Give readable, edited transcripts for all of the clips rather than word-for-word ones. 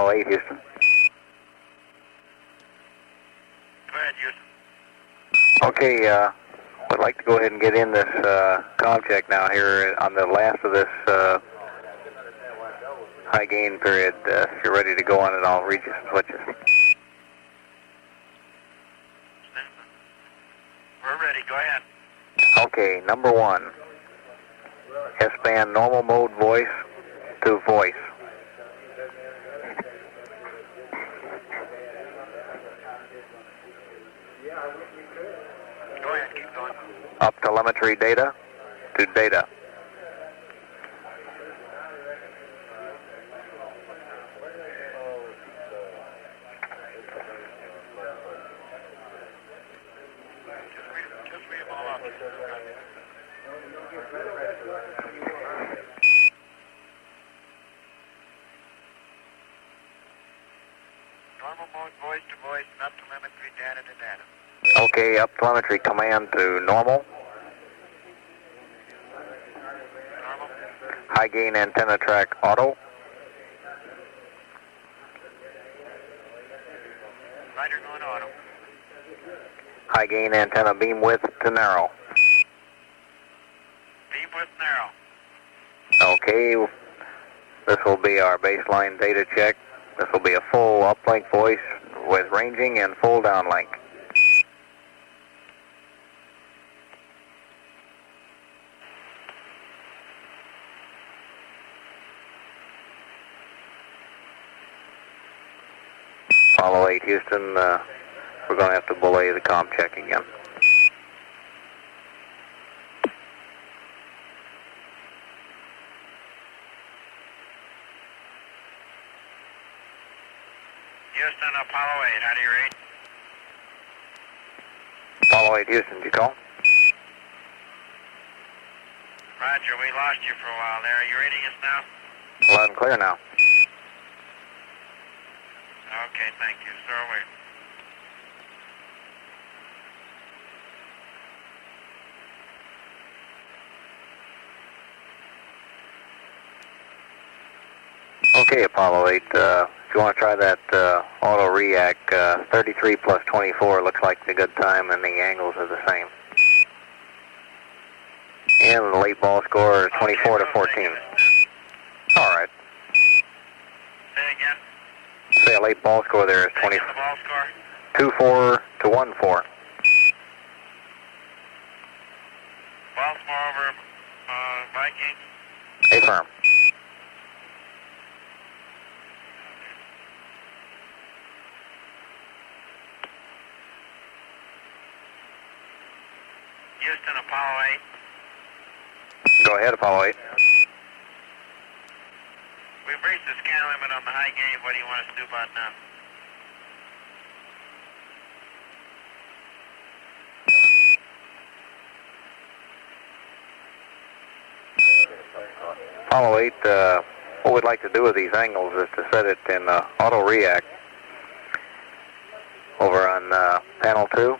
Apollo 8, Houston. Go ahead, Houston. Okay, would like to go ahead and get in this comm check now here on the last of this high gain period. If you're ready to go on it, I'll read you some switches. We're ready, go ahead. Okay, number 1, S-band normal mode voice to voice. Go ahead, keep going. Up telemetry data to data. Just read them all up. Normal mode, voice to voice, and up telemetry, data to data. Okay, up telemetry command to normal. Normal. High gain antenna track auto. Rider going auto. High gain antenna beam width to narrow. Beam width narrow. Okay, this will be our baseline data check. This will be a full uplink voice with ranging and full downlink. Apollo 8, Houston, we're going to have to belay the comm check again. Houston, Apollo 8, how do you read? Apollo 8, Houston, did you call? Roger, we lost you for a while there. Are you reading us now? Loud and clear now. Okay, thank you. So are we. Okay, Apollo 8, if you want to try that auto react, 33 plus 24 looks like a good time, and the angles are the same. And the late ball score is 24 to 14. All right. Say again. Say a late ball score there is Say again the ball score. 24 to 14. Baltimore over Vikings. Affirm. Houston, Apollo 8. Go ahead, Apollo 8. We've reached the scan limit on the high gain. What do you want us to do about now? Apollo 8, what we'd like to do with these angles is to set it in auto react over on panel 2.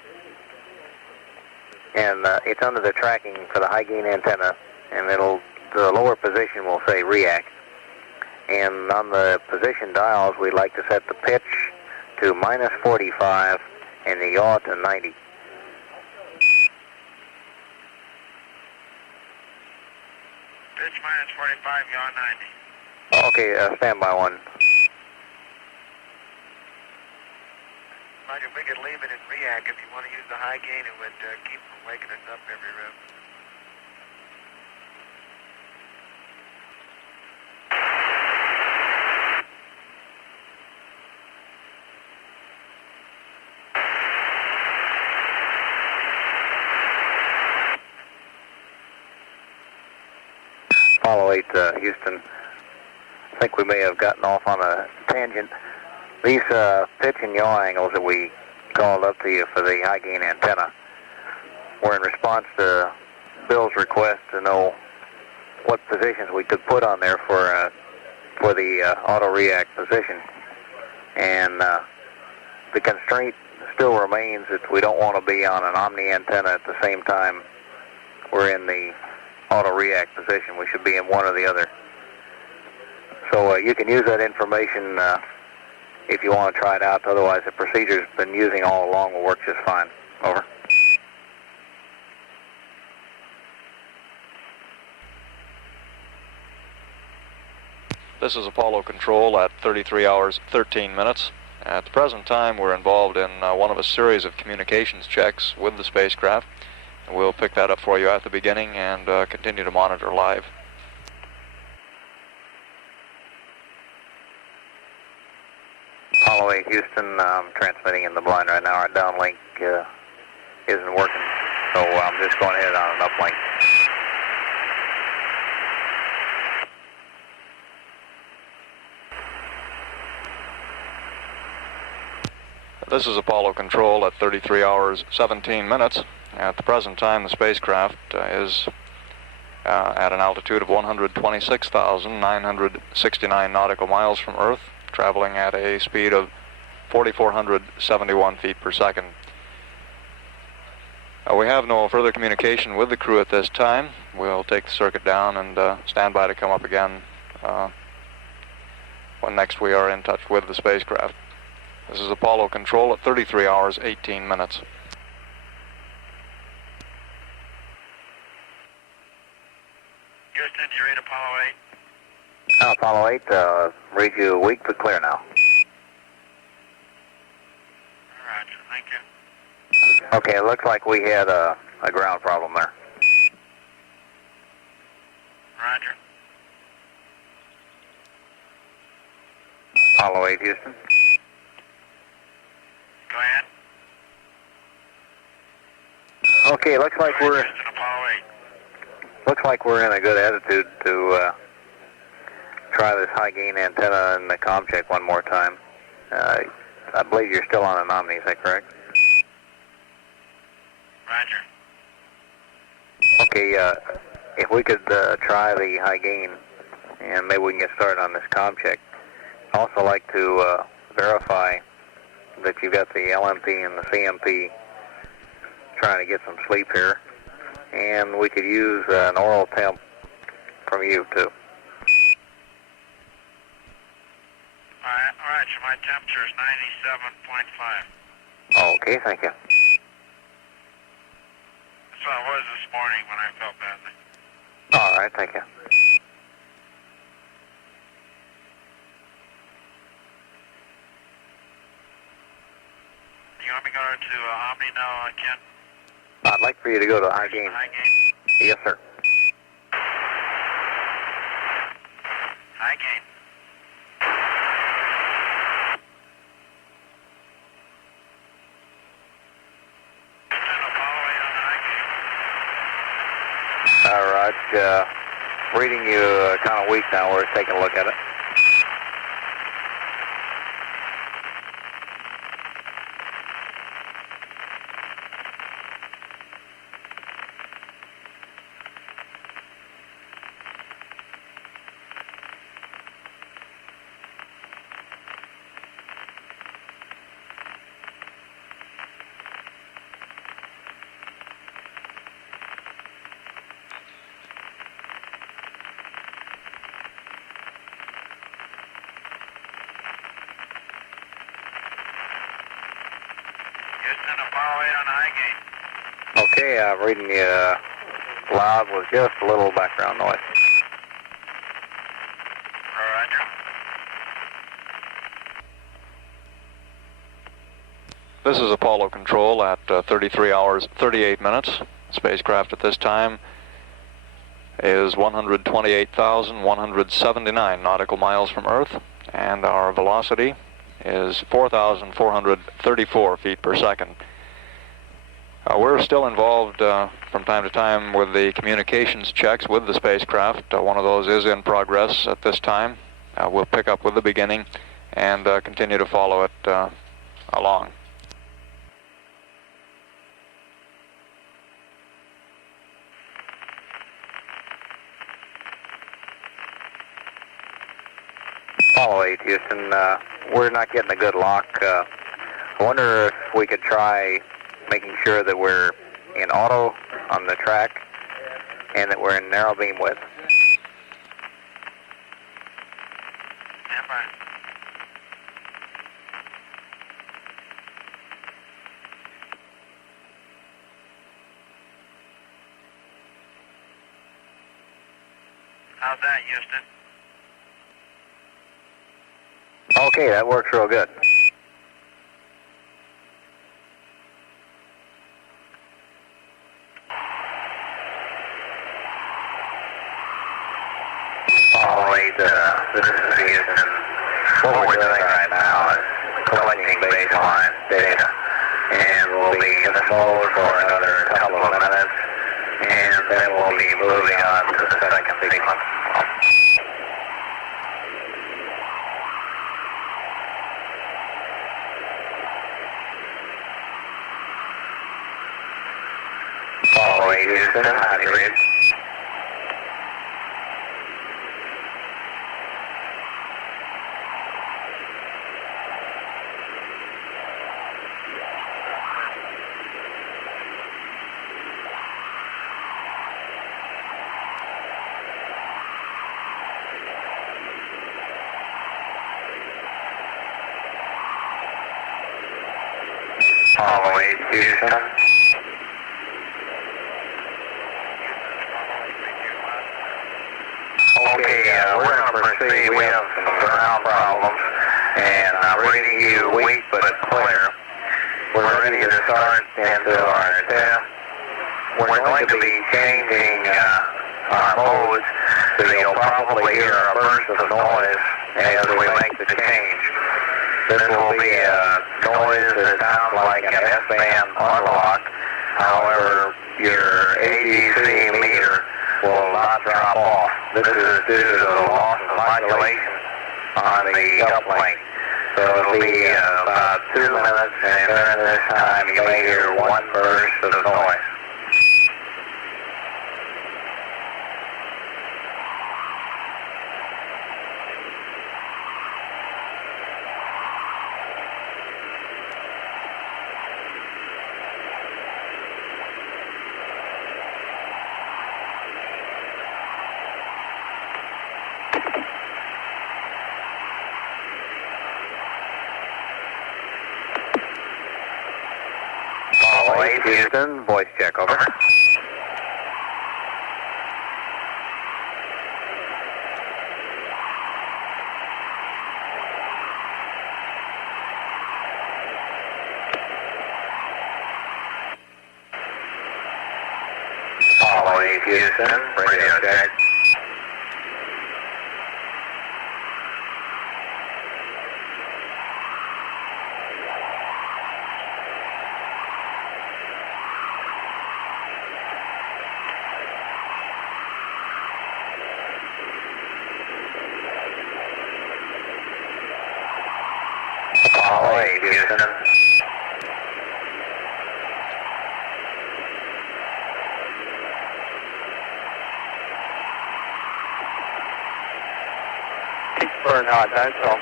And it's under the tracking for the high gain antenna, and the lower position will say react. And on the position dials, we'd like to set the pitch to minus 45 and the yaw to 90. Pitch minus 45, yaw 90. Okay, standby 1. Roger, we could leave it in react if you want to use the high gain. It would keep from waking us up every rip. Apollo 8, Houston. I think we may have gotten off on a tangent. These pitch and yaw angles that we called up to you for the high gain antenna were in response to Bill's request to know what positions we could put on there for the auto react position. And the constraint still remains that we don't want to be on an omni antenna at the same time we're in the auto react position. We should be in one or the other. So you can use that information if you want to try it out. Otherwise, the procedure's been using all along will work just fine. Over. This is Apollo Control at 33 hours 13 minutes. At the present time, we're involved in one of a series of communications checks with the spacecraft. We'll pick that up for you at the beginning and continue to monitor live. Apollo 8 Houston, transmitting in the blind right now. Our downlink isn't working, so I'm just going ahead on an uplink. This is Apollo Control at 33 hours 17 minutes. At the present time, the spacecraft is at an altitude of 126,969 nautical miles from Earth, traveling at a speed of 4,471 feet per second. We have no further communication with the crew at this time. We'll take the circuit down and stand by to come up again when next we are in touch with the spacecraft. This is Apollo Control at 33 hours 18 minutes. Houston, you read Apollo 8? Apollo 8, read you weak but clear now. Roger, thank you. Okay, it looks like we had a ground problem there. Roger. Apollo 8 Houston. Go ahead. Okay, looks like Go ahead, we're Houston, Apollo 8. in a good attitude to try this high gain antenna and the comm check one more time. I believe you're still on an Omni, is that correct? Roger. Okay, if we could try the high gain and maybe we can get started on this comm check. I'd also like to verify that you've got the LMP and the CMP trying to get some sleep here. And we could use an oral temp from you, too. All right, so my temperature is 97.5. Okay, thank you. That's what it was this morning when I felt badly. All right, thank you. You want me to go to Omni now, Ken? I'd like for you to go to high gain. High gain? Yes, sir. High gain. All right, reading you kind of weak now. We're taking a look at it. Houston, Apollo 8 on the high gain. Okay, I'm reading you loud with just a little background noise. Roger. This is Apollo Control at 33 hours 38 minutes. Spacecraft at this time is 128,179 nautical miles from Earth, and our velocity is 4,434 feet per second. We're still involved from time to time with the communications checks with the spacecraft. One of those is in progress at this time. We'll pick up with the beginning and continue to follow it along. Apollo 8 Houston, we're not getting a good lock. I wonder if we could try making sure that we're in auto on the track and that we're in narrow beam width. Stand by. How's that, Houston? Okay, that works real good. This is Houston. What we're doing right now is collecting baseline data, and we'll be in this mode for another couple of minutes, and then we'll be moving on to the second sequence. Hawaii Houston, how do you read? Hawaii Houston. Okay, we're going to proceed. We have some ground problems, and I'm reading you weak but clear. We're ready to start into our test. We're going to be changing our modes, so you'll probably hear a burst of noise as we make the change. This will be a noise that sounds like an S-band unlock. However, your ADC meter will not drop off. This is due to the loss of modulation on the uplink. So it'll be about 2 minutes, and during this time you may hear one burst of noise. Houston, voice check, over. Hawaii Houston, radio check. Hawaii Houston. Burn hot, that's all.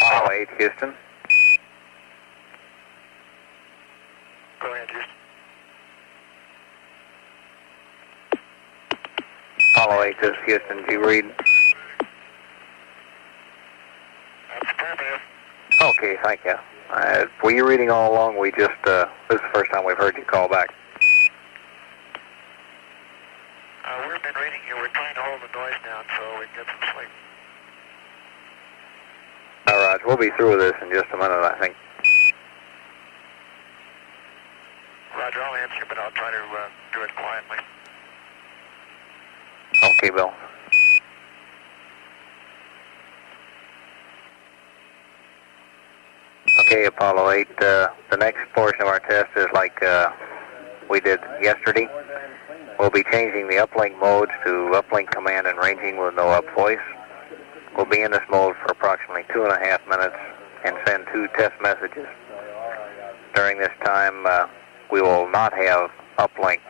Hawaii Houston. Go ahead, Houston. Hawaii to Houston, do you read? That's affirmative. Okay, thank you. Were you reading all along? We just, this is the first time we've heard you call back. We've been reading you. We're trying to hold the noise down so we can get some sleep. All right, we'll be through with this in just a minute, I think. Roger, I'll answer, but I'll try to do it quietly. Okay, Bill. Okay, Apollo 8, the next portion of our test is like we did yesterday. We'll be changing the uplink modes to uplink command and ranging with no up voice. We'll be in this mode for approximately 2.5 minutes and send 2 test messages. During this time, we will not have uplink.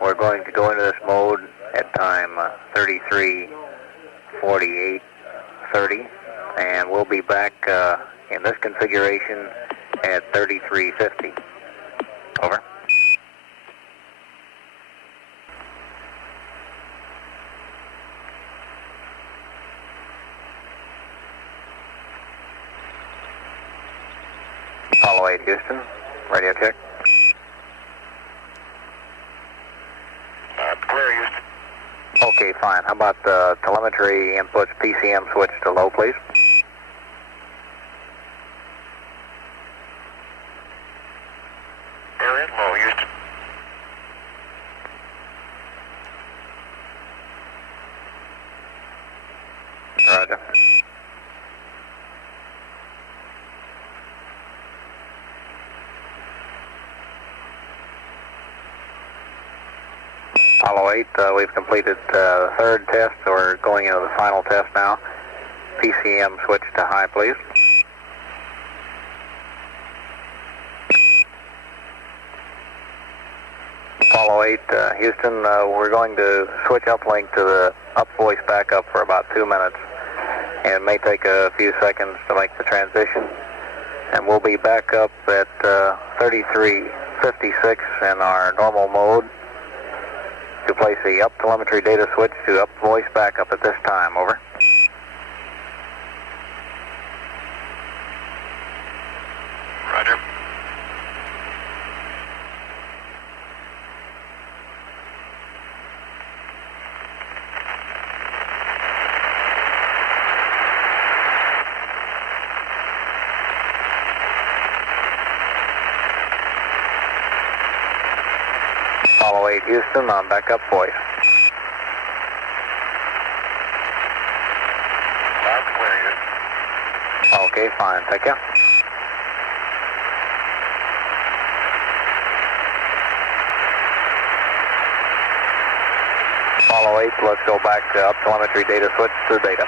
We're going to go into this mode at time 33:48:30, and we'll be back in this configuration at 33:50. Over. Apollo 8 Houston, radio check. Okay, fine. How about the telemetry inputs PCM switch to low, please? They're in low, Houston. Roger. Apollo 8, we've completed the third test. We're going into the final test now. PCM switch to high, please. Apollo 8, Houston, we're going to switch uplink to the up voice backup for about 2 minutes. And it may take a few seconds to make the transition. And we'll be back up at 3356 in our normal mode to place the up telemetry data switch to up voice backup at this time. Over. Roger. Apollo 8 Houston on backup voice. Loud and clear, Houston. Okay, fine. Thank you. Apollo 8, let's go back to up telemetry data switch to data.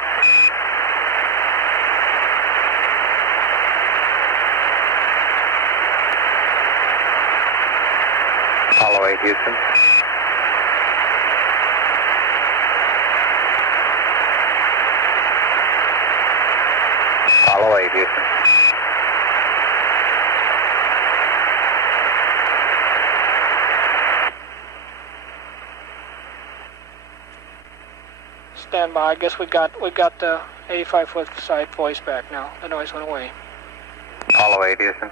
Apollo 8 Houston. Apollo 8 Houston. Stand by. I guess we got the 85-foot side voice back now. The noise went away. Apollo 8 Houston.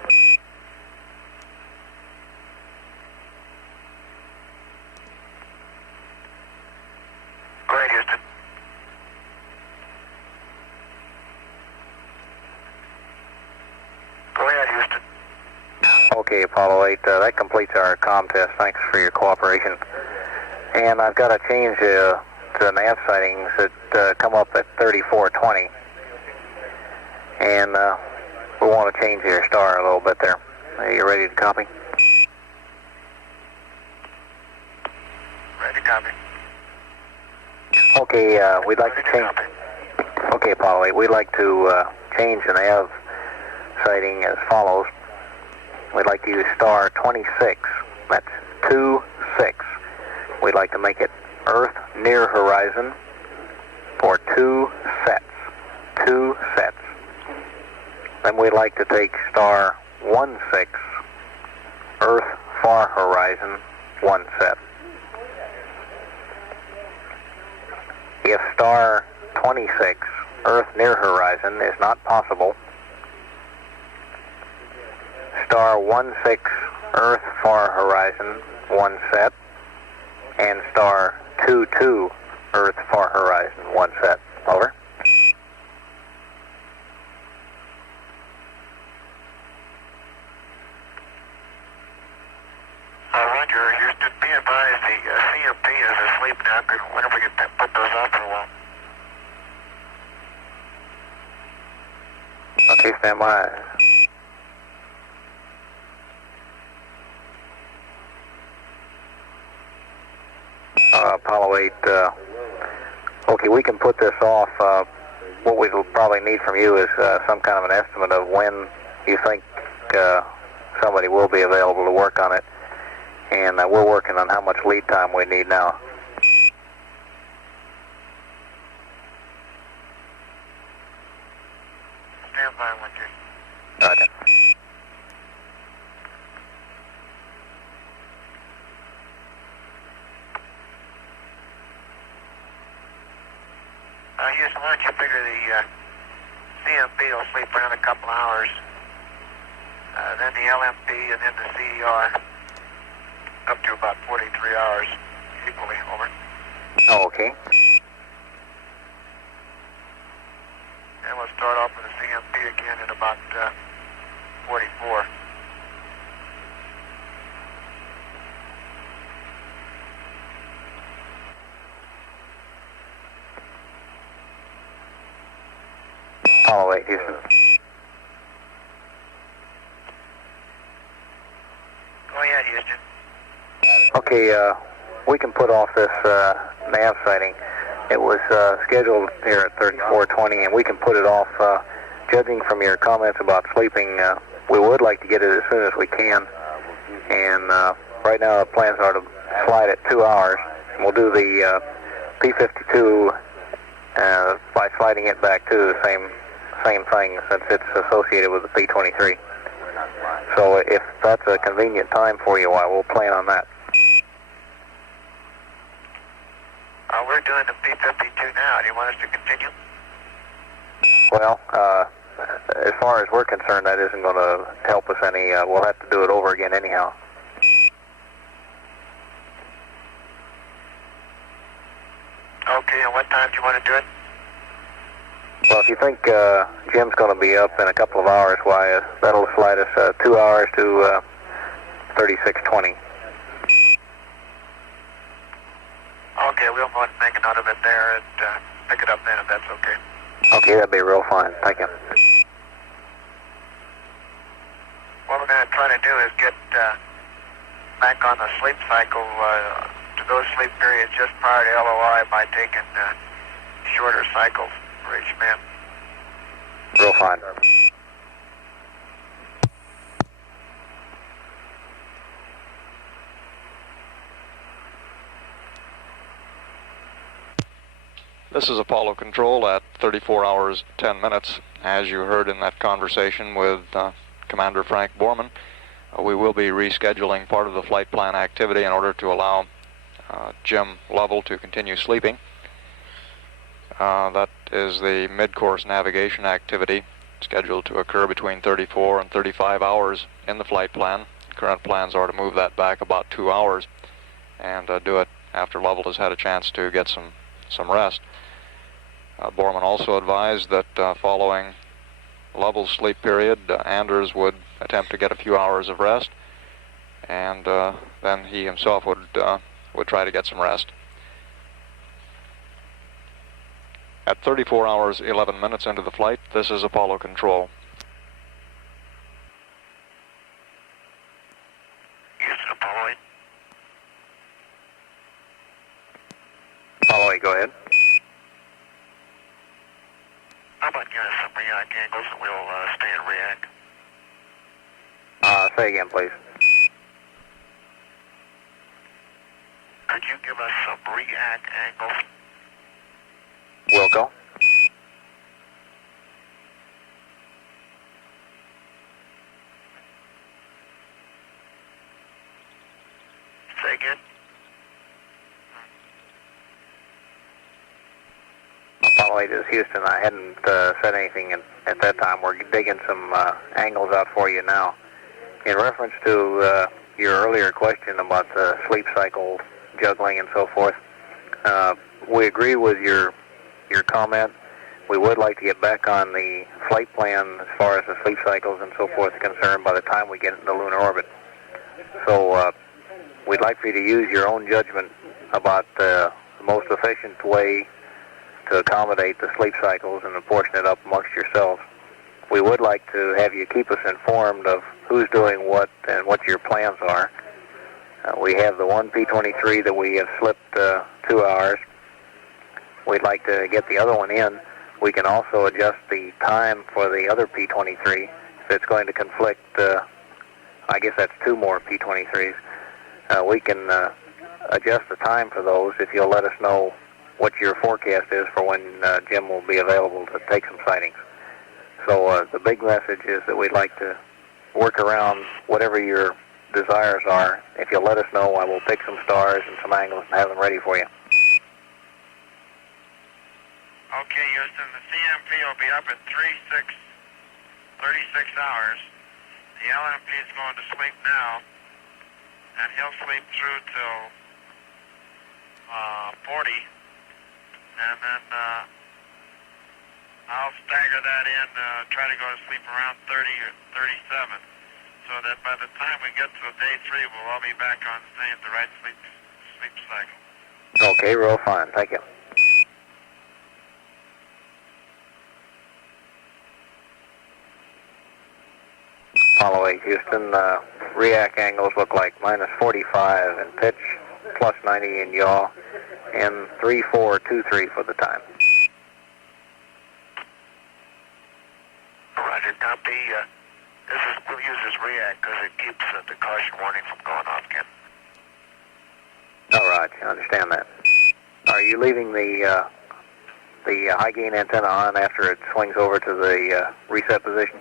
Go ahead, Houston. Go ahead, Houston. Okay, Apollo 8, that completes our comm test. Thanks for your cooperation. And I've got to change to the nav sightings that come up at 3420. And we want to change your star a little bit there. Are you ready to copy? Ready to copy. Okay, we'd like to change. Okay, Apollo 8, we'd like to change the nav sighting as follows. We'd like to use star 26. That's 26. We'd like to make it Earth near horizon for 2 sets. 2 sets. Then we'd like to take star 16, Earth far horizon, 1 set. If star 26, Earth near horizon, is not possible, star 16, Earth far horizon, 1 set, and star 22, Earth far horizon, 1 set. Over. Roger, Houston. Be advised, the CMP is asleep now. Whenever we can put those on for a while. Okay, stand by. Apollo 8, okay, we can put this off. What we will probably need from you is some kind of an estimate of when you think somebody will be available to work on it. And we're working on how much lead time we need now. Stand by with you. Roger. Houston, why don't you figure the CMP will sleep around a couple hours, then the LMP, and then the CDR, up to about 43 hours equally. Over. Oh, okay. Apollo 8, Houston. Go ahead, Houston. Okay, we can put off this nav sighting. It was scheduled here at 3420, and we can put it off. Judging from your comments about sleeping, we would like to get it as soon as we can. And right now the plans are to slide it 2 hours. And we'll do the P52 by sliding it back to the same thing, since it's associated with the P23. So if that's a convenient time for you, I will plan on that. We're doing the P52 now. Do you want us to continue? Well, as far as we're concerned, that isn't going to help us any. We'll have to do it over again anyhow. Okay, and what time do you want to do it? Well, if you think Jim's going to be up in a couple of hours, why, that'll slide us 2 hours to 3620. Okay, we'll go ahead and make a note of it there and pick it up then if that's okay. Okay, that'd be real fine. Thank you. What we're going to try to do is get back on the sleep cycle to those sleep periods just prior to LOI by taking shorter cycles for each man. Real fine. This is Apollo Control at 34 hours 10 minutes. As you heard in that conversation with Commander Frank Borman, we will be rescheduling part of the flight plan activity in order to allow Jim Lovell to continue sleeping. That is the mid-course navigation activity scheduled to occur between 34 and 35 hours in the flight plan. Current plans are to move that back about 2 hours and do it after Lovell has had a chance to get some rest. Borman also advised that following Lovell's sleep period, Anders would attempt to get a few hours of rest, and then he himself would try to get some rest. At 34 hours 11 minutes into the flight, this is Apollo Control. Houston, Apollo 8. Apollo 8, go ahead. How about giving us some react angles and we'll stay in react? Say again, please. Could you give us some react angles? Wilco. Say again? Apollo 8 is Houston. I hadn't said anything at that time. We're digging some angles out for you now. In reference to your earlier question about the sleep cycle juggling and so forth, we agree with your comment. We would like to get back on the flight plan as far as the sleep cycles and so forth are concerned by the time we get into lunar orbit. So we'd like for you to use your own judgment about the most efficient way to accommodate the sleep cycles and apportion it up amongst yourselves. We would like to have you keep us informed of who's doing what and what your plans are. We have the one P23 that we have slipped 2 hours. We'd like to get the other one in. We can also adjust the time for the other P23 if it's going to conflict. I guess that's 2 more P23s. We can adjust the time for those if you'll let us know what your forecast is for when Jim will be available to take some sightings. So the big message is that we'd like to work around whatever your desires are. If you'll let us know, I will pick some stars and some angles and have them ready for you. Okay, Houston, the CMP will be up at 36 hours. The LMP is going to sleep now, and he'll sleep through till 40, and then I'll stagger that in, try to go to sleep around 30 or 37, so that by the time we get to day 3, we'll all be back on the right sleep cycle. Okay, real fine. Thank you. Apollo 8, Houston. React angles look like minus 45 in pitch, plus 90 in yaw, and 3423 for the time. Roger, copy. We'll use this React because it keeps the caution warning from going off again. All right, I understand that. Are you leaving the high gain antenna on after it swings over to the reset position?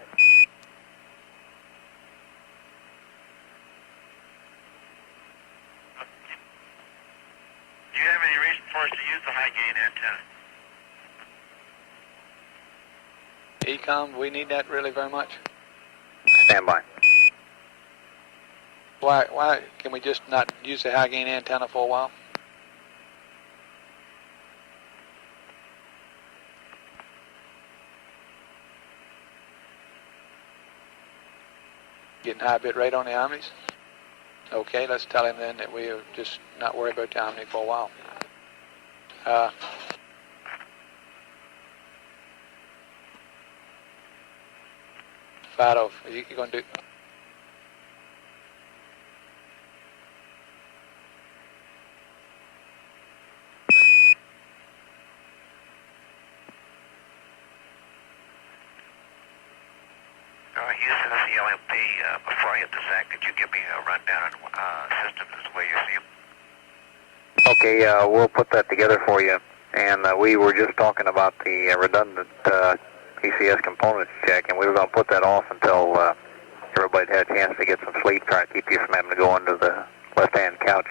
Do you have any reason for us to use the high gain antenna? Ecom, we need that really very much. Stand by. Why can we just not use the high gain antenna for a while? Getting high bit rate on the Omnis? Okay, let's tell him then that we'll just not worry about the Omni for a while. Fido, are you going to do... Houston, this is LMP. Before I hit the sack, could you give me a rundown on systems as the way you see them? Okay, we'll put that together for you. And we were just talking about the redundant ECS components check, and we were going to put that off until everybody had a chance to get some sleep, trying to keep you from having to go under the left-hand couch.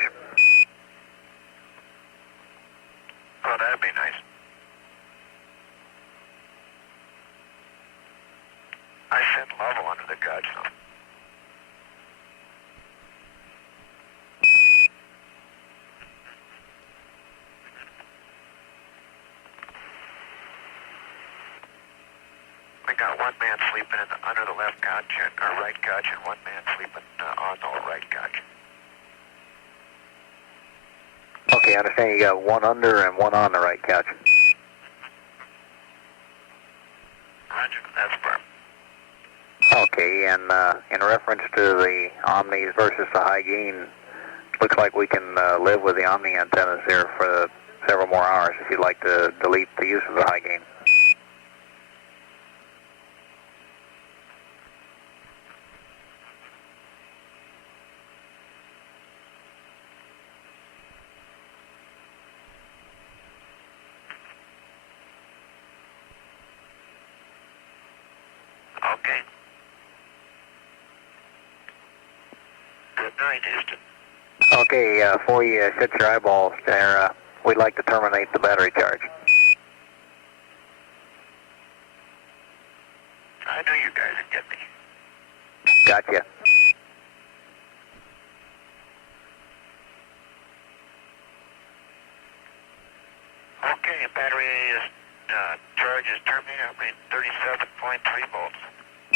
Oh, that'd be nice. I sent Lovell under the couch, though. We got one man sleeping under the left couch, or right couch, and one man sleeping on the right couch. Okay, I understand you got one under and one on the right couch. Roger, that's firm. Okay, and in reference to the Omnis versus the high gain, looks like we can live with the Omni antennas here for several more hours if you'd like to delete the use of the high gain. Okay. Good night, Houston. Okay, before you shut your eyeballs there, we'd like to terminate the battery charge. I knew you guys would get me. Gotcha. Okay, battery is charge is terminated. I mean, 37.3 volts.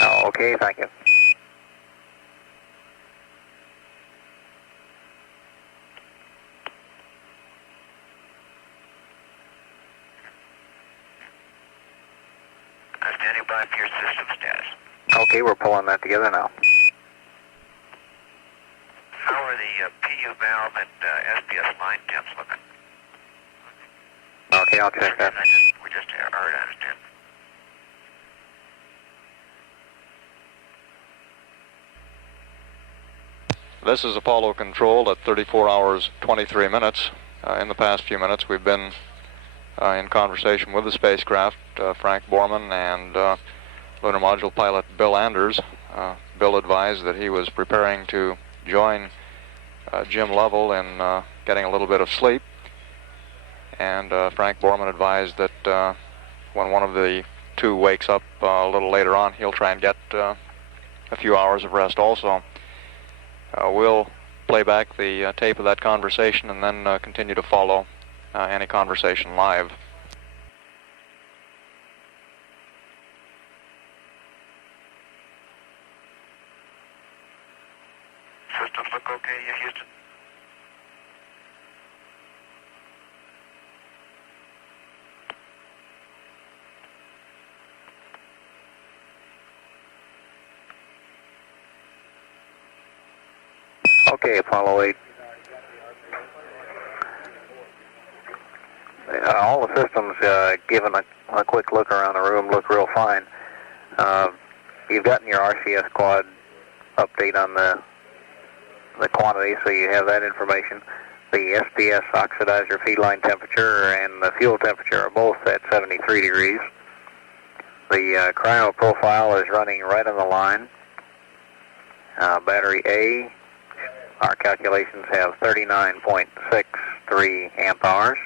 Oh, okay, thank you. I'm standing by for your system status. Okay, we're pulling that together now. How are the PU valve and SPS line temps looking? Okay, I'll check that. We just heard, I understand. This is Apollo Control at 34 hours 23 minutes. In the past few minutes, we've been in conversation with the spacecraft, Frank Borman and Lunar Module pilot Bill Anders. Bill advised that he was preparing to join Jim Lovell in getting a little bit of sleep. And Frank Borman advised that when one of the two wakes up a little later on, he'll try and get a few hours of rest also. We'll play back the tape of that conversation and then continue to follow any conversation live. Systems look okay, Houston? Okay, Apollo 8. All the systems, given a quick look around the room, look real fine. You've gotten your RCS quad update on the quantity, so you have that information. The SDS oxidizer feed line temperature and the fuel temperature are both at 73 degrees. The cryo profile is running right on the line. Battery A, our calculations have 39.63 amp hours.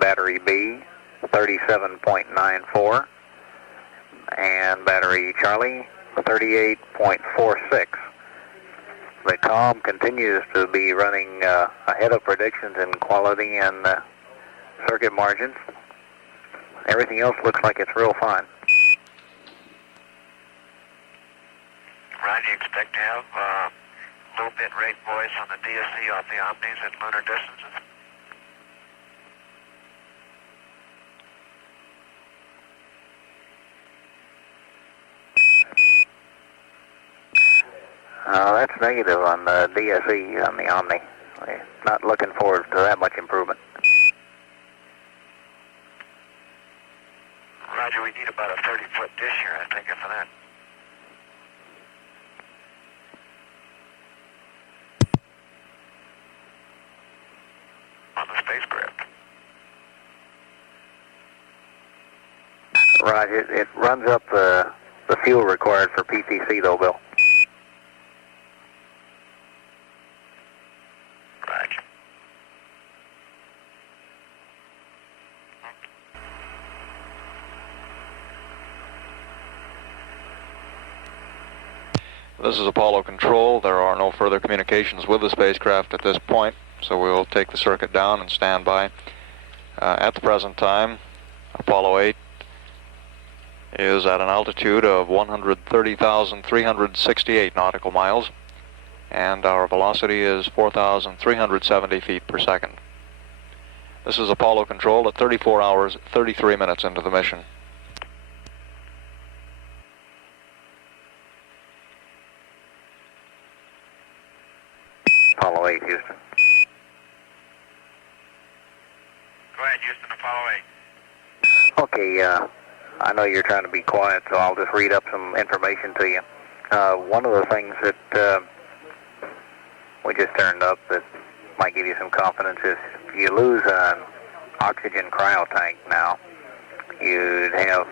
Battery B, 37.94. And battery Charlie, 38.46. The comm continues to be running ahead of predictions in quality and circuit margins. Everything else looks like it's real fine. Roger, you expect to have low bit rate voice on the DSC off the Omnis at lunar distances? That's negative on the DSE on the Omni. Not looking forward to that much improvement. Roger, we need about a 30-foot dish here, I think, for that. On the spacecraft. Roger, it runs up the fuel required for PTC though, Bill. Roger. This is Apollo Control. There are no further communications with the spacecraft at this point, so we'll take the circuit down and stand by. At the present time, Apollo 8 is at an altitude of 130,368 nautical miles, and our velocity is 4,370 feet per second. This is Apollo Control at 34 hours, 33 minutes into the mission. Apollo 8, Houston. Go ahead, Houston, Apollo 8. Okay, I know you're trying to be quiet, so I'll just read up some information to you. One of the things that we just turned up that might give you some confidence is if you lose an oxygen cryo tank now, you'd have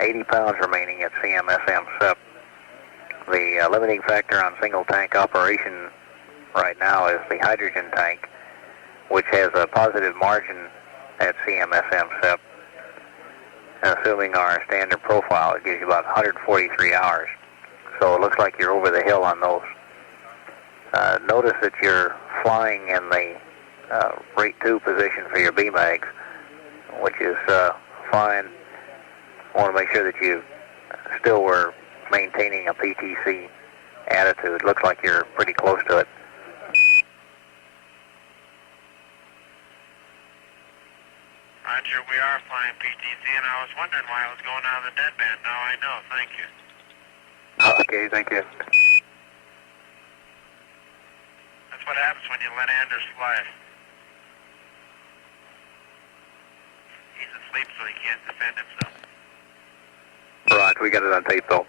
80 pounds remaining at CMSM SEP. The limiting factor on single tank operation right now is the hydrogen tank, which has a positive margin at CMSM SEP. Assuming our standard profile, it gives you about 143 hours. So it looks like you're over the hill on those. Notice that you're flying in the rate 2 position for your BMAGs, which is fine. I want to make sure that you still were maintaining a PTC attitude. Looks like you're pretty close to it. Roger, we are flying PTC, and I was wondering why I was going out of the deadband. Now I know. Thank you. Okay, thank you. That's what happens when you let Anders fly. He's asleep, so he can't defend himself. Roger, we got it on tape though.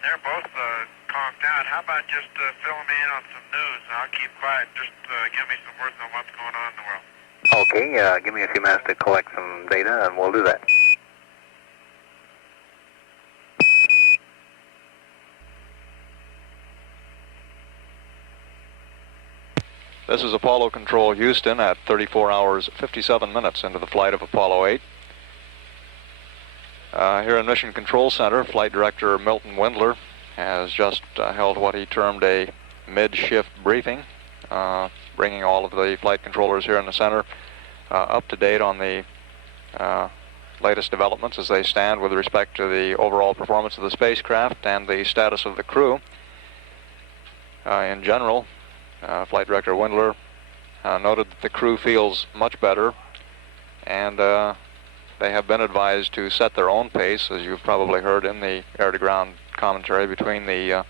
They're both conked out. How about just filling me in on some news? I'll keep quiet. Just give me some words on what's going on in the world. Okay, give me a few minutes to collect some data and we'll do that. This is Apollo Control Houston at 34 hours, 57 minutes into the flight of Apollo 8. Here in Mission Control Center, Flight Director Milton Windler has just held what he termed a mid-shift briefing, bringing all of the flight controllers here in the center up to date on the latest developments as they stand with respect to the overall performance of the spacecraft and the status of the crew. In general, Flight Director Windler noted that the crew feels much better, and they have been advised to set their own pace, as you've probably heard in the air-to-ground commentary between the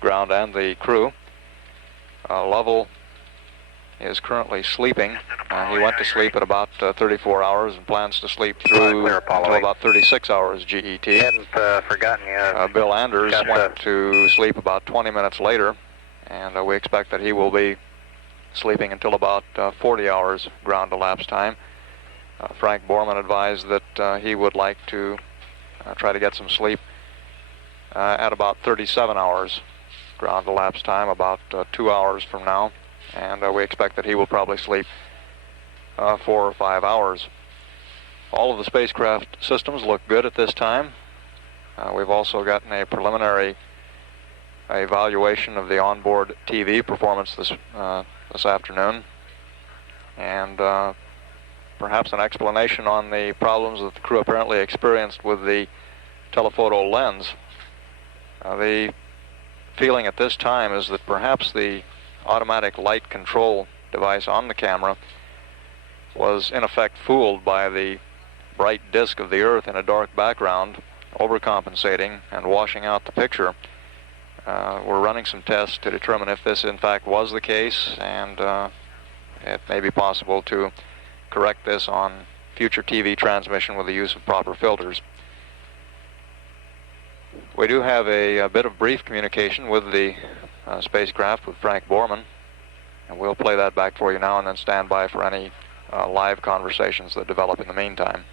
ground and the crew. Lovell is currently sleeping. He went to sleep at about 34 hours and plans to sleep through until about 36 hours GET. Hadn't forgotten you. Bill Anders went to sleep about 20 minutes later, and we expect that he will be sleeping until about 40 hours ground elapsed time. Frank Borman advised that he would like to try to get some sleep at about 37 hours ground elapsed time, about 2 hours from now, and we expect that he will probably sleep 4 or 5 hours. All of the spacecraft systems look good at this time. We've also gotten a preliminary evaluation of the onboard TV performance this afternoon, and perhaps an explanation on the problems that the crew apparently experienced with the telephoto lens. The feeling at this time is that perhaps the automatic light control device on the camera was in effect fooled by the bright disk of the Earth in a dark background, overcompensating and washing out the picture. We're running some tests to determine if this in fact was the case, and it may be possible to correct this on future TV transmission with the use of proper filters. We do have a bit of brief communication with the spacecraft with Frank Borman, and we'll play that back for you now and then stand by for any live conversations that develop in the meantime.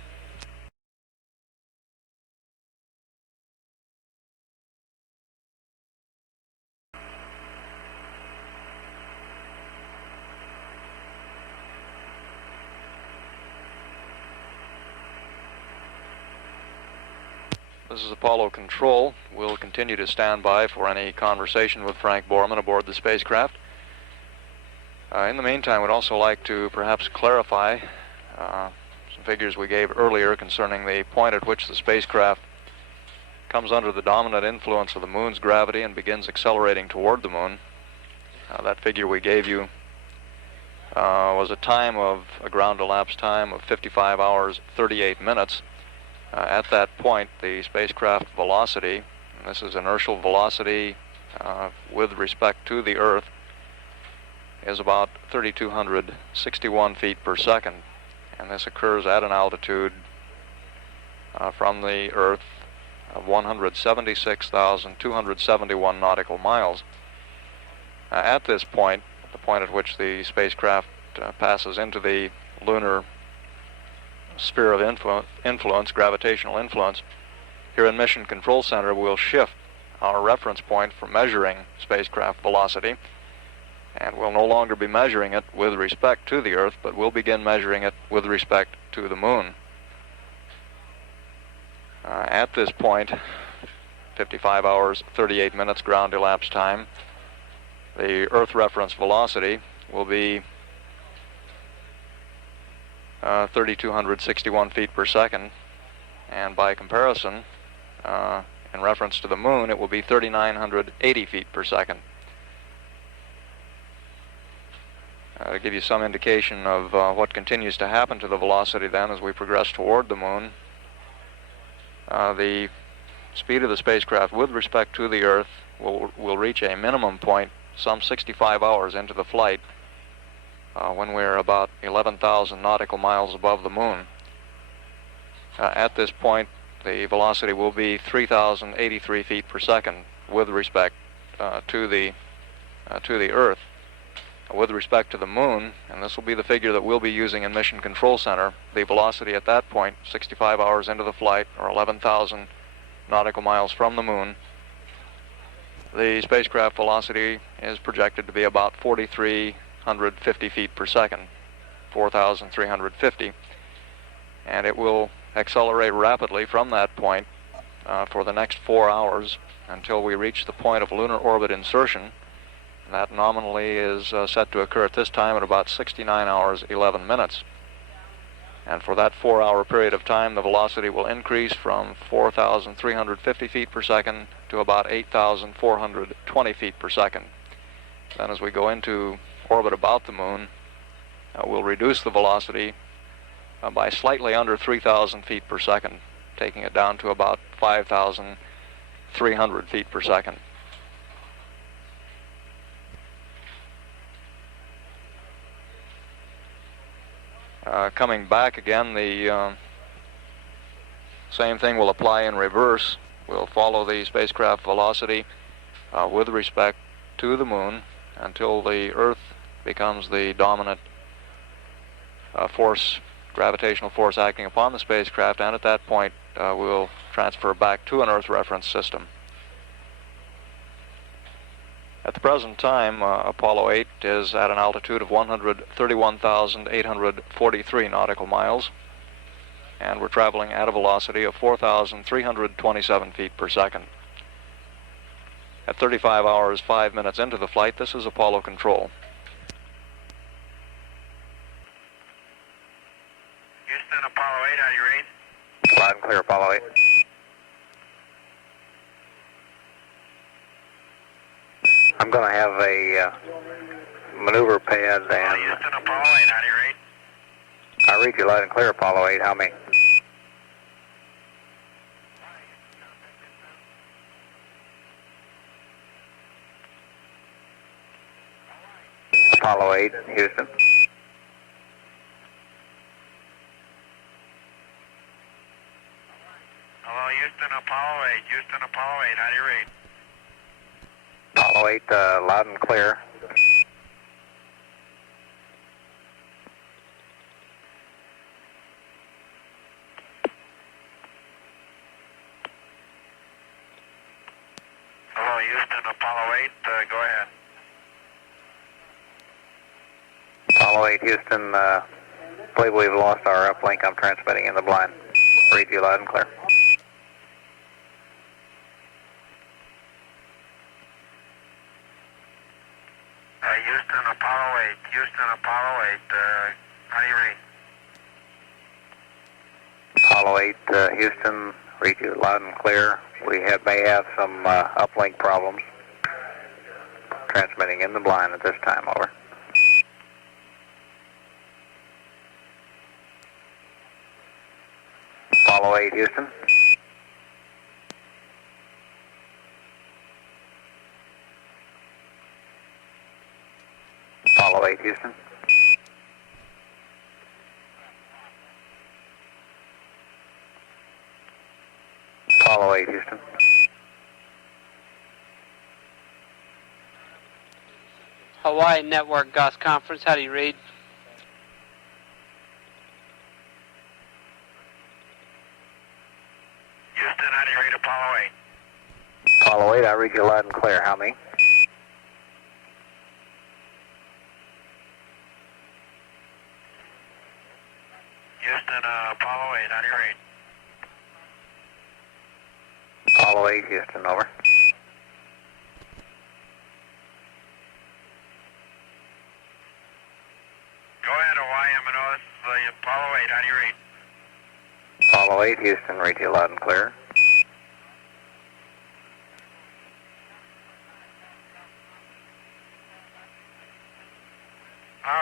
This is Apollo Control. We'll continue to stand by for any conversation with Frank Borman aboard the spacecraft. In the meantime, we'd also like to perhaps clarify some figures we gave earlier concerning the point at which the spacecraft comes under the dominant influence of the moon's gravity and begins accelerating toward the moon. That figure we gave you was a ground elapsed time of 55 hours, 38 minutes. At that point, the spacecraft velocity, and this is inertial velocity with respect to the Earth, is about 3,261 feet per second. And this occurs at an altitude from the Earth of 176,271 nautical miles. At this point, the point at which the spacecraft passes into the lunar sphere of influence, gravitational influence, here in Mission Control Center we'll shift our reference point for measuring spacecraft velocity, and we'll no longer be measuring it with respect to the Earth, but we'll begin measuring it with respect to the moon. At this point, 55 hours, 38 minutes ground elapsed time, the Earth reference velocity will be 3,261 feet per second, and by comparison, in reference to the moon, it will be 3,980 feet per second. To give you some indication of what continues to happen to the velocity then as we progress toward the moon, the speed of the spacecraft with respect to the Earth will reach a minimum point some 65 hours into the flight, when we're about 11,000 nautical miles above the moon. At this point, the velocity will be 3,083 feet per second with respect to the Earth. With respect to the moon, and this will be the figure that we'll be using in Mission Control Center, the velocity at that point, 65 hours into the flight, or 11,000 nautical miles from the moon, the spacecraft velocity is projected to be about 4,350 feet per second, 4,350, and it will accelerate rapidly from that point for the next 4 hours until we reach the point of lunar orbit insertion. And that nominally is set to occur at this time at about 69 hours, 11 minutes. And for that 4-hour period of time, the velocity will increase from 4,350 feet per second to about 8,420 feet per second. Then as we go into orbit about the moon, we'll reduce the velocity by slightly under 3,000 feet per second, taking it down to about 5,300 feet per second. Coming back again, the same thing will apply in reverse. We'll follow the spacecraft velocity with respect to the moon until the Earth becomes the dominant gravitational force acting upon the spacecraft, and at that point we'll transfer back to an Earth reference system. At the present time, Apollo 8 is at an altitude of 131,843 nautical miles, and we're traveling at a velocity of 4,327 feet per second. At 35 hours, 5 minutes into the flight, this is Apollo control. Houston, Apollo 8, how do you read? Loud and clear, Apollo 8. I'm going to have a maneuver pad and... Houston, Apollo 8, how do you read? I read you loud and clear, Apollo 8. How many? Apollo 8, Houston. Hello, Houston, Apollo 8. Houston, Apollo 8, how do you read? Apollo 8, loud and clear. Hello, Houston, Apollo 8, go ahead. Apollo 8, Houston, believe we've lost our uplink. I'm transmitting in the blind. Read you loud and clear. Houston, Apollo 8. Houston, Apollo 8. How do you read? Apollo 8, Houston, read you loud and clear. We may have some uplink problems. Transmitting in the blind at this time, over. Apollo 8, Houston. Apollo 8, Houston. Apollo 8, Houston. Hawaii Network Gauss Conference, how do you read? Houston, how do you read Apollo 8? Apollo 8, I read you loud and clear. How many? Houston, Apollo 8, how do you read? Apollo 8, Houston, over. Go ahead, Hawaii, I'm going to know this is Apollo 8, how do you read? Apollo 8, Houston, read you loud and clear.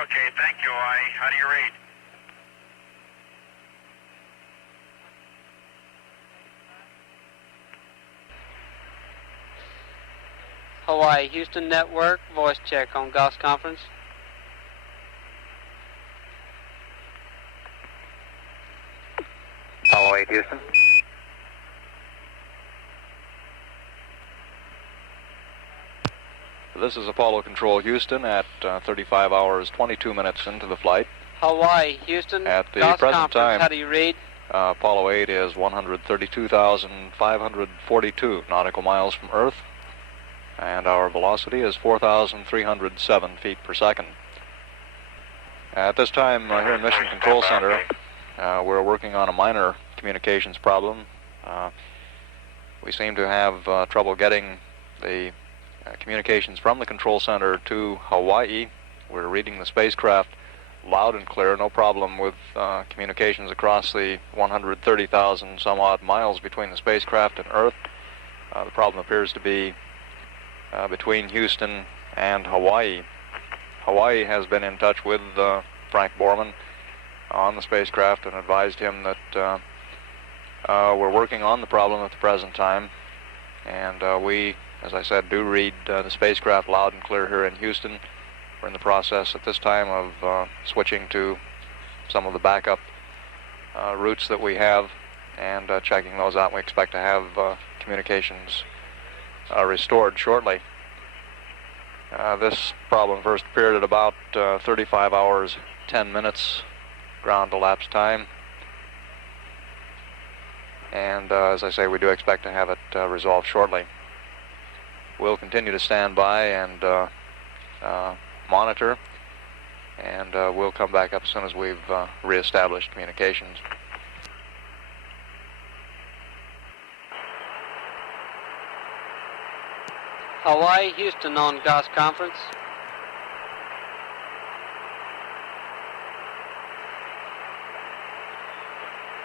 Okay, thank you, Hawaii. How do you read? Hawaii Houston Network, voice check on Gauss Conference. Apollo 8, Houston. This is Apollo Control Houston at 35 hours, 22 minutes into the flight. Hawaii Houston, At the Gauss present Conference, time, how do you read? Apollo 8 is 132,542 nautical miles from Earth, and our velocity is 4,307 feet per second. At this time, here in Mission Control Center, we're working on a minor communications problem. We seem to have trouble getting the communications from the control center to Hawaii. We're reading the spacecraft loud and clear, no problem with communications across the 130,000 some odd miles between the spacecraft and Earth. The problem appears to be between Houston and Hawaii. Hawaii has been in touch with Frank Borman on the spacecraft and advised him that we're working on the problem at the present time, and we, as I said, do read the spacecraft loud and clear here in Houston. We're in the process at this time of switching to some of the backup routes that we have and checking those out. We expect to have communications restored shortly. This problem first appeared at about 35 hours 10 minutes ground elapsed time, and as I say, we do expect to have it resolved shortly. We'll continue to stand by and monitor, and we'll come back up as soon as we've reestablished communications. Hawaii, Houston on Gauss conference.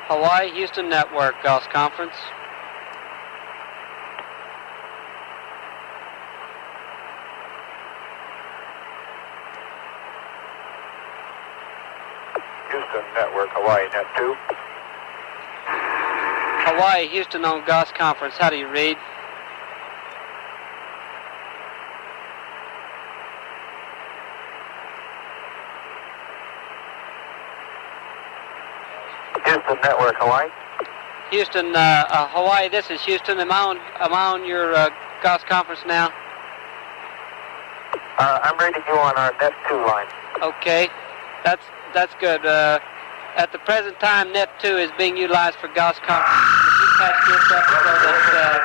Hawaii, Houston network, Gauss conference. Houston network, Hawaii net 2. Hawaii, Houston on Gauss conference. How do you read? Houston network, Hawaii. Houston, Hawaii, this is Houston. Am I on your Gauss conference now? I'm reading you on our net 2 line. Okay, that's good. At the present time, net 2 is being utilized for Gauss conference. If you patch this up so that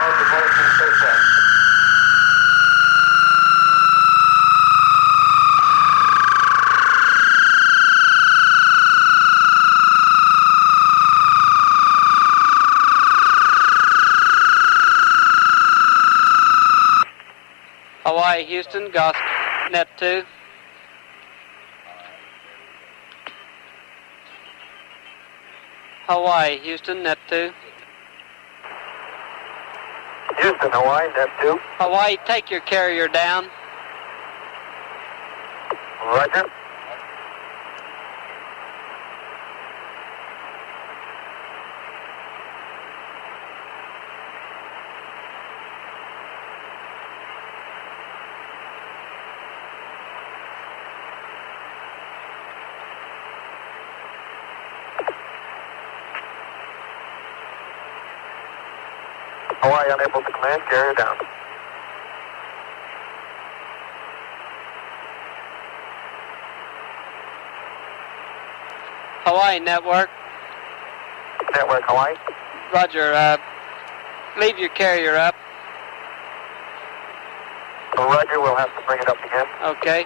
Hawaii, Houston, Gauss net 2. Hawaii, Houston, net 2. Houston, Hawaii, net 2. Hawaii, take your carrier down. Roger. Hawaii unable to command, carrier down. Hawaii network. Network, Hawaii. Roger, leave your carrier up. Roger, we'll have to bring it up again. Okay.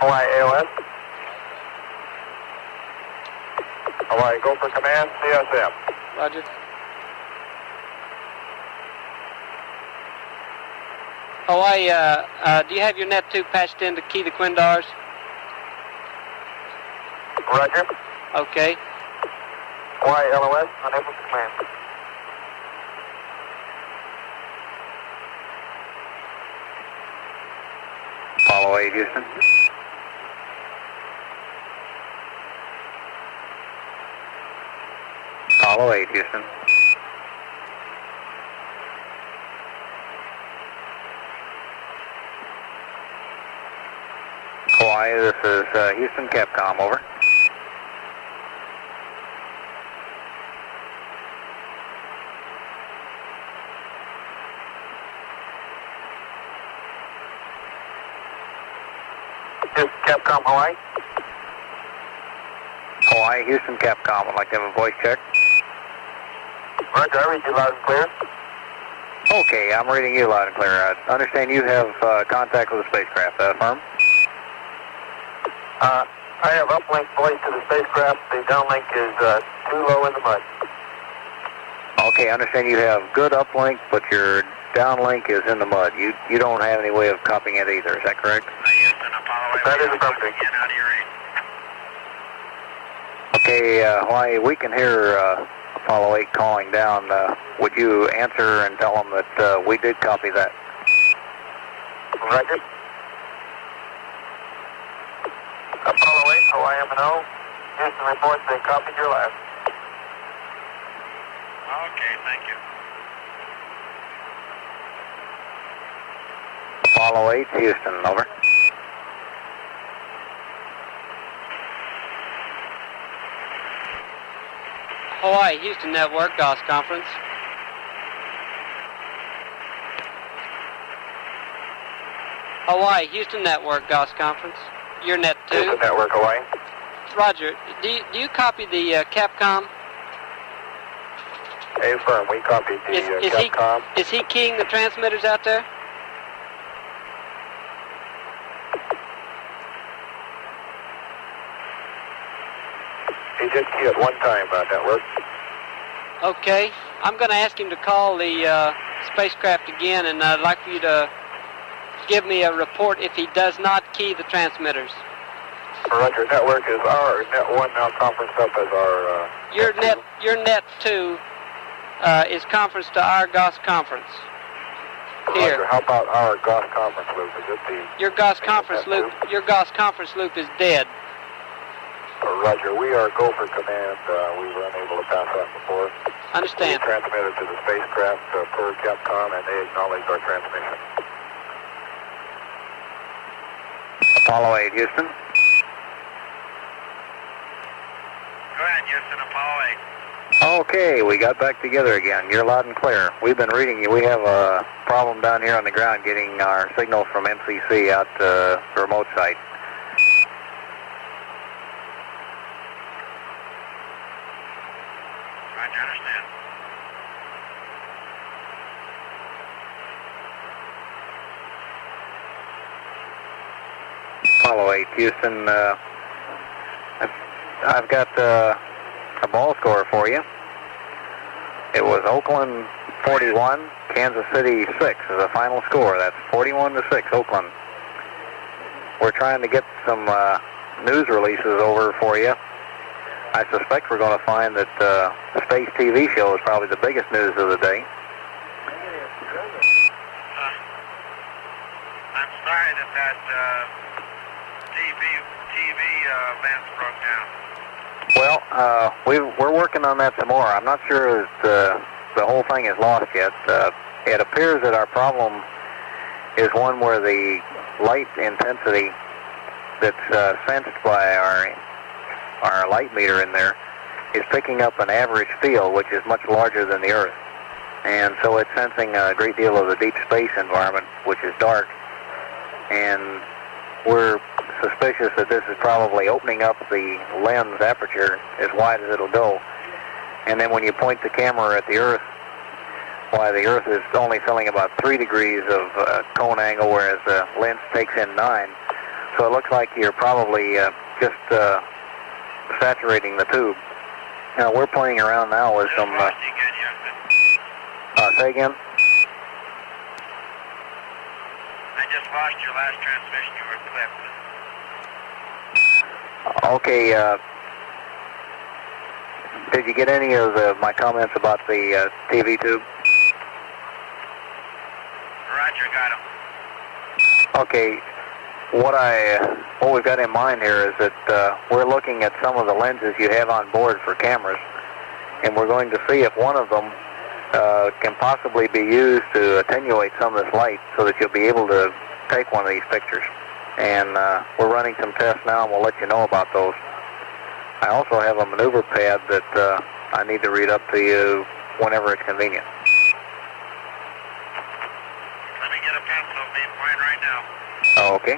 Hawaii AOS. Hawaii, go for command, CSM. Roger. Hawaii, do you have your net 2 patched in to key the Quindars? Roger. Okay. Hawaii LOS, unable to command. Follow 8, Houston. Follow 8, Houston. Hawaii, this is Houston Capcom, over. Houston Capcom, Hawaii. Hawaii, Houston Capcom, I'd like to have a voice check. Roger, I read you loud and clear. Okay, I'm reading you loud and clear. I understand you have contact with the spacecraft, firm? I have uplink voice to the spacecraft. The downlink is too low in the mud. Okay, I understand you have good uplink, but your downlink is in the mud. You don't have any way of copying it either, is that correct? That is affirmative. Okay, Okay, Hawaii, we can hear Apollo 8 calling down. Would you answer and tell them that we did copy that? Roger. Apollo 8, Hawaii M&O. Houston reports they copied your last. Okay, thank you. Apollo 8, Houston, over. Hawaii, Houston Network, GOS conference. Hawaii, Houston Network, GOS conference. You're net 2. Houston Network, Hawaii. Roger. Do you copy the Capcom? Affirm, we copied the Capcom. Is he keying the transmitters out there? He did key at one time, network. Okay. I'm going to ask him to call the spacecraft again, and I'd like for you to give me a report if he does not key the transmitters. Roger, network is our net 1 now conference up as our... Your net 2 is conference to our GOS conference. Here. Roger, how about our GOS conference loop? Is it the... Your GOS conference loop is dead. Roger, we are Gopher Command. We were unable to pass that before. Understand. We transmitted to the spacecraft per Capcom, and they acknowledged our transmission. Apollo 8, Houston. Go ahead, Houston, Apollo 8. Okay, we got back together again. You're loud and clear. We've been reading you. We have a problem down here on the ground getting our signal from MCC out to the remote site. Roger, understand. Apollo 8, Houston. I've got a ball score for you. It was Oakland 41, Kansas City 6 is the final score. That's 41-6, Oakland. We're trying to get some news releases over for you. I suspect we're going to find that the Space TV show is probably the biggest news of the day. I'm sorry that TV events broke down. Well, we're working on that some more. I'm not sure that the whole thing is lost yet. It appears that our problem is one where the light intensity that's sensed by our light meter in there is picking up an average field, which is much larger than the Earth. And so it's sensing a great deal of the deep space environment, which is dark. And we're suspicious that this is probably opening up the lens aperture as wide as it'll go. And then when you point the camera at the Earth, why the Earth is only filling about 3 degrees of cone angle, whereas the lens takes in 9. So it looks like you're probably just saturating the tube. Now we're playing around now with some... say again? I just lost your last transmission. You were clipped. Okay, did you get any of my comments about the TV tube? Roger, got him. Okay, what we've got in mind here is that we're looking at some of the lenses you have on board for cameras, and we're going to see if one of them can possibly be used to attenuate some of this light so that you'll be able to take one of these pictures. And we're running some tests now, and we'll let you know about those. I also have a maneuver pad that I need to read up to you whenever it's convenient. Let me get a pencil. Be point right now. Oh, okay.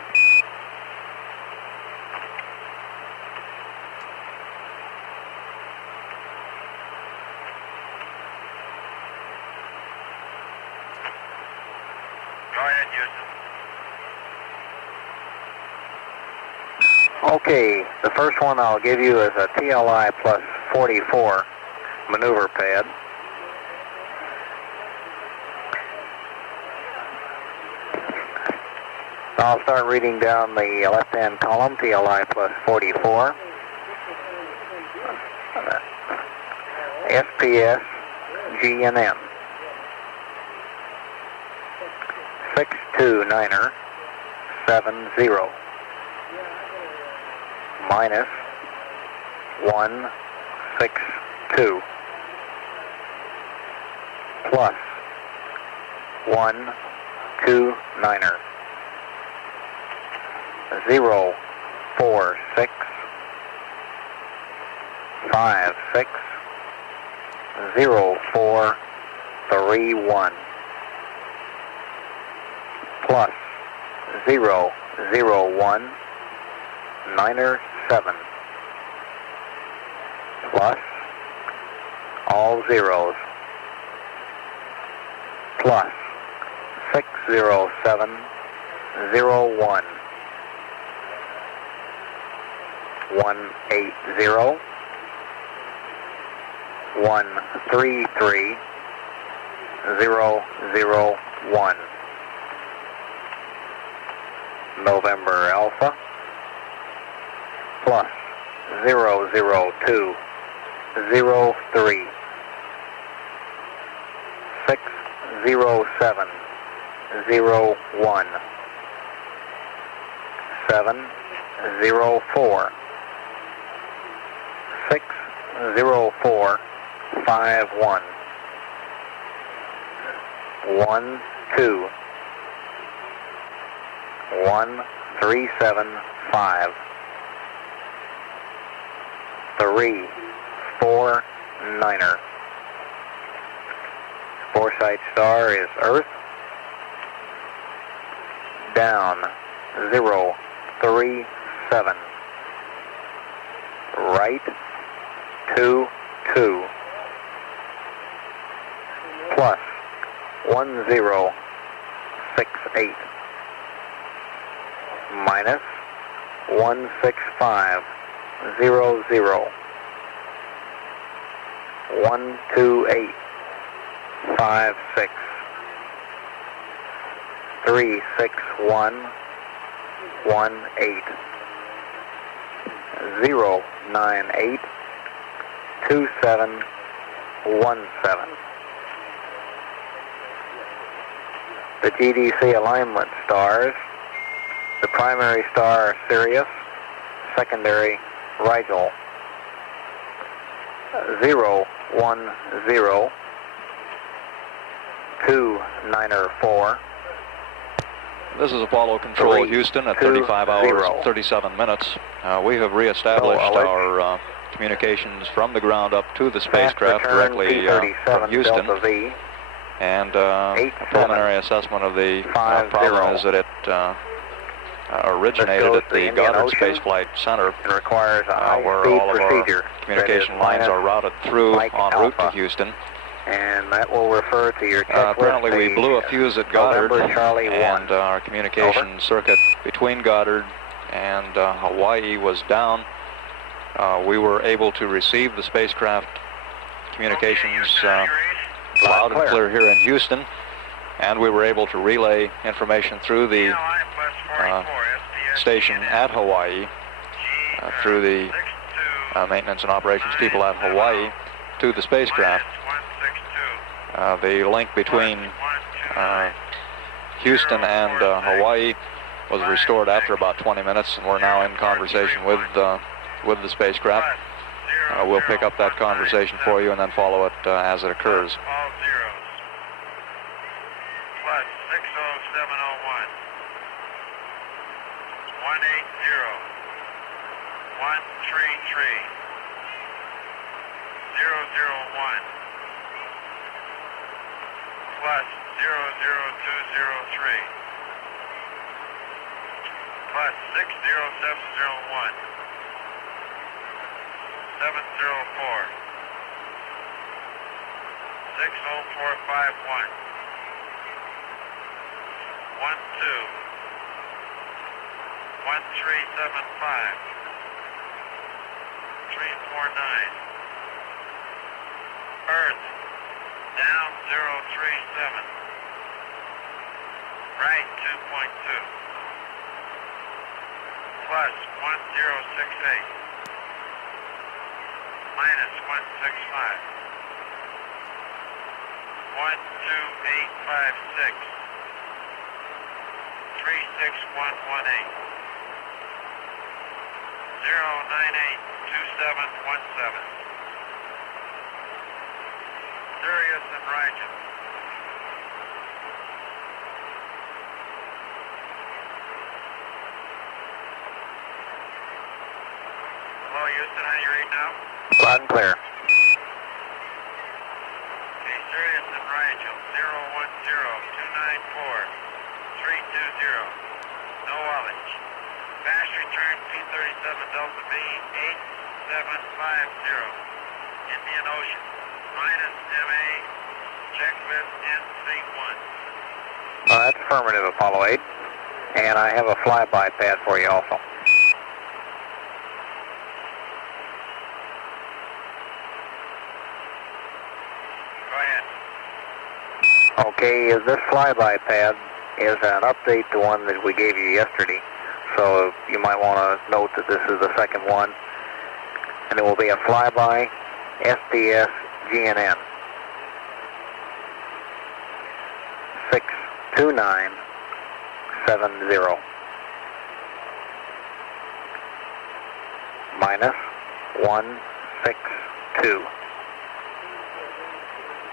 Go ahead, Houston. Okay, the first one I'll give you is a TLI plus 44 maneuver pad. I'll start reading down the left-hand column, TLI plus 44. SPS GNN. 629er 70 minus 162 plus 129er 046 56 0431 plus 001 9er 7 plus all zeros plus 60701 180 133 001 November Alpha plus 002 03 607 01 704 604 51 12 1375 349er. Foresight star is Earth. Down 037. Right 22. Plus 1068. Minus 16500. 12856. 36118. 098 2717. The GDC alignment stars. The primary star Sirius, secondary Rigel. 010 294. This is Apollo Control Houston at 35 hours and 37 minutes. We have reestablished our communications from the ground up to the spacecraft directly from Houston. And a preliminary assessment of the problem is that it originated at the Goddard Space Flight Center, where all of our communication lines are routed through en route to Houston. And that will refer to your checklist. Apparently we blew a fuse at Goddard, and our communication circuit between Goddard and Hawaii was down. We were able to receive the spacecraft communications loud and clear here in Houston, and we were able to relay information through the station at Hawaii, through the maintenance and operations people at Hawaii, to the spacecraft. The link between Houston and Hawaii was restored after about 20 minutes, and we're now in conversation with the spacecraft. We'll pick up that conversation for you and then follow it as it occurs. Plus 60701 180 133 001 plus 00203 plus 60701 704 60451 12 1375 349 Earth down 037 right 2.2 plus 1068 minus 165 12856. 36118. 0982717. Sirius and Rigel. Hello, Houston, how do you read now? Loud and clear. Okay, Sirius and Rigel, 010-294-320. No outage. Fast return P37 Delta B 8750. Indian Ocean. Minus MA. Checklist NC1. That's affirmative, Apollo 8. And I have a flyby pad for you also. Go ahead. Okay, this flyby pad is an update to one that we gave you yesterday. So you might want to note that this is the second one. And it will be a flyby SDS GNN 62970 minus 162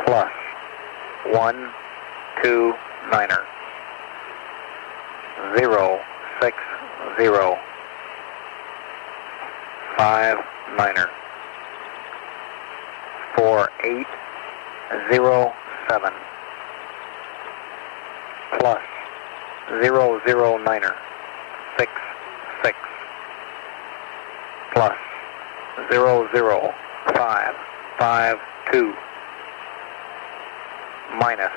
plus 129er 060 59er 4807 plus 009er 66 plus 00552 minus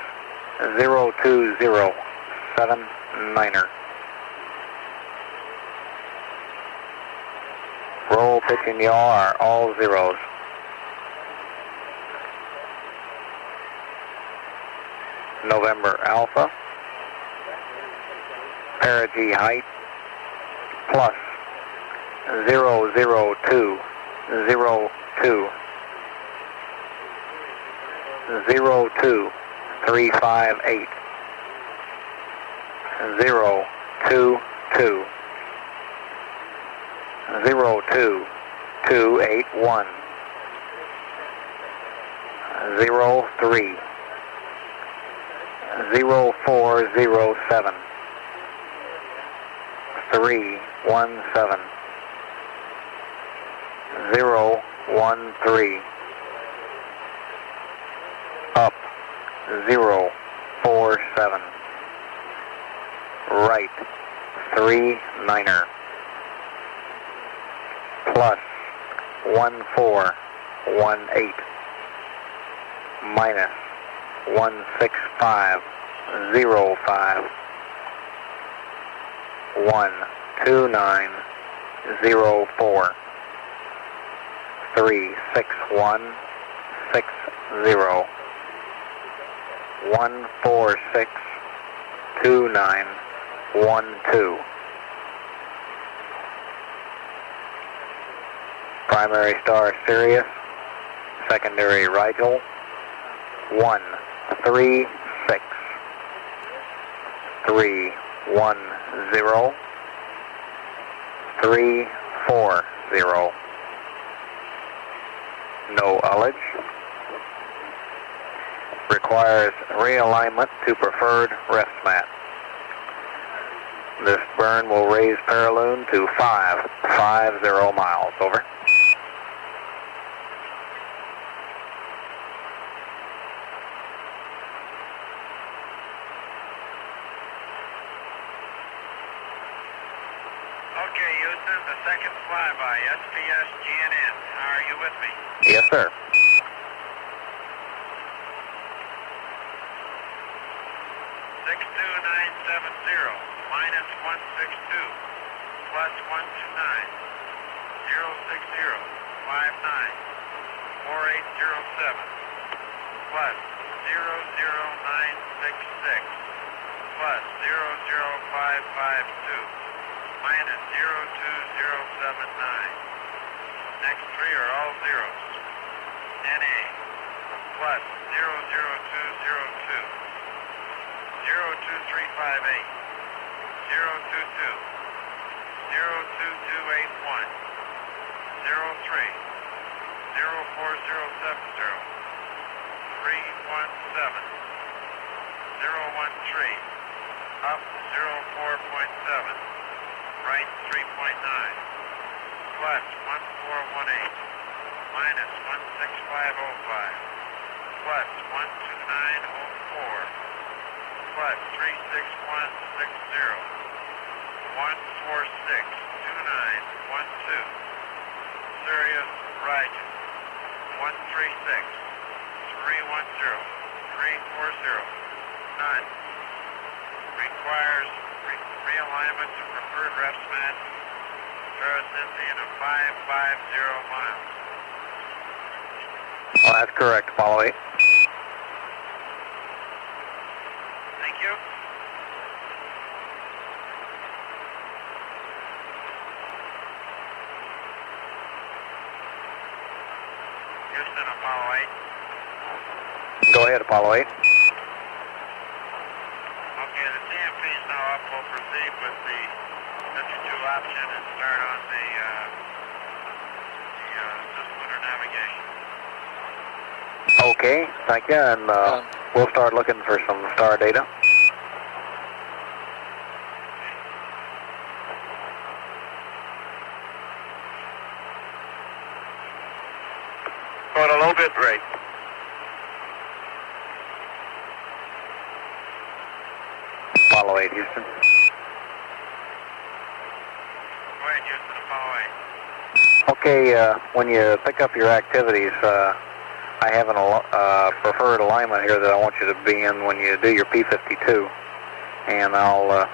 02079er. Roll, pitch, and yaw are all zeros. November Alpha, perigee height, plus 00202 02358 022 02281 03 0407 317 013 up 047 right 39er plus 1418 minus 16505 12904 36160 1462912. Primary star Sirius, secondary Rigel 136 310 340. No outage. Requires realignment to preferred rest mat. This burn will raise Paraloon to 550 miles. Over. Okay, Houston, the second flyby, SPS GNN. Are you with me? Yes, sir. 62970 minus 162 plus 129 060 59 4807 plus 00966 plus 00552 minus 02079. Next three are all zeros. NA plus 00202, 02358, 022, 02281, 03, 04070, 317, 013, up 04.7, right 3.9, plus 1418, minus 16505, plus 12904, plus 36160, 1462912, Sirius Rigel, 136, 310, 340, none. Requires realignment to preferred reps match, Terracinthian of 550 miles. Oh, that's correct, Apollo 8. Thank you. Houston, Apollo 8. Go ahead, Apollo 8. Okay, the CMP is now up. We'll proceed with the 52 option and start on the cislunar navigation. Okay, thank you, and we'll start looking for some star data. Go at a low bit rate. Apollo 8, Houston. Go ahead, Houston, Apollo 8. Okay, when you pick up your activities, I have a preferred alignment here that I want you to be in when you do your P52. And I'll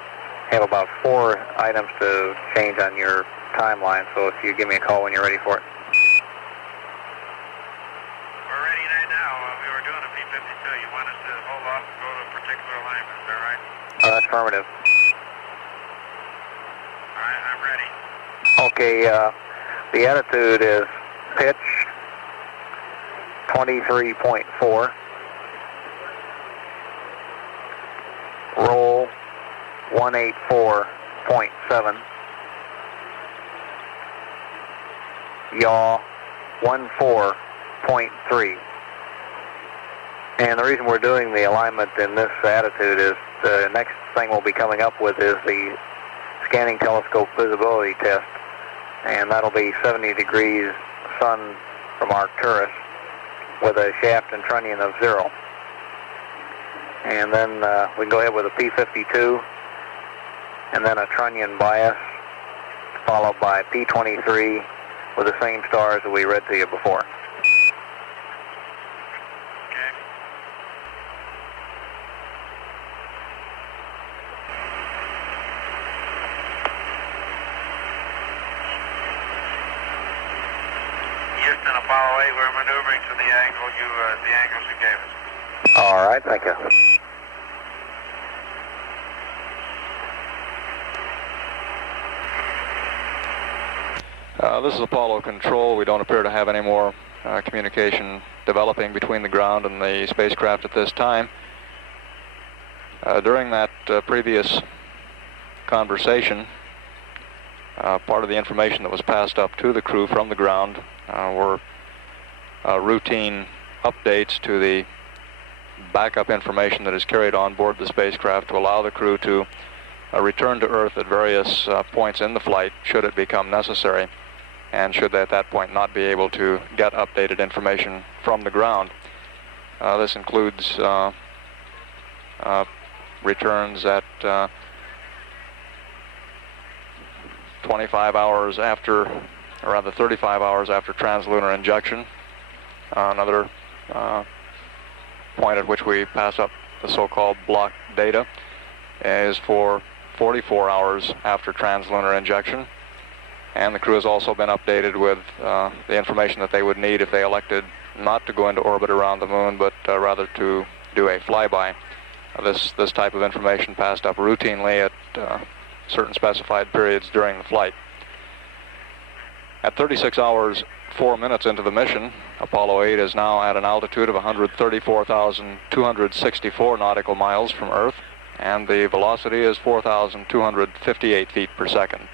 have about 4 items to change on your timeline, so if you give me a call when you're ready for it. We're ready right now. We were doing a P52. You want us to hold off and go to a particular alignment, is that right? That's affirmative. All right, I'm ready. Okay, the attitude is pitch 23.4, roll 184.7, yaw 14.3. And the reason we're doing the alignment in this attitude is the next thing we'll be coming up with is the scanning telescope visibility test, and that'll be 70 degrees sun from Arcturus with a shaft and trunnion of 0. And then we can go ahead with a P52 and then a trunnion bias followed by P23 with the same stars that we read to you before. Okay. Houston, Apollo 8, we're maneuvering to the angles you gave us. All right, thank you. This is Apollo Control. We don't appear to have any more communication developing between the ground and the spacecraft at this time. During that previous conversation, part of the information that was passed up to the crew from the ground were routine updates to the backup information that is carried on board the spacecraft to allow the crew to return to Earth at various points in the flight should it become necessary, and should they at that point not be able to get updated information from the ground. This includes returns at 25 hours after, or rather 35 hours after translunar injection. Another point at which we pass up the so-called block data is for 44 hours after translunar injection. And the crew has also been updated with the information that they would need if they elected not to go into orbit around the moon, but rather to do a flyby. This type of information passed up routinely at certain specified periods during the flight. At 36 hours 4 minutes into the mission. Apollo 8 is now at an altitude of 134,264 nautical miles from Earth, and the velocity is 4,258 feet per second.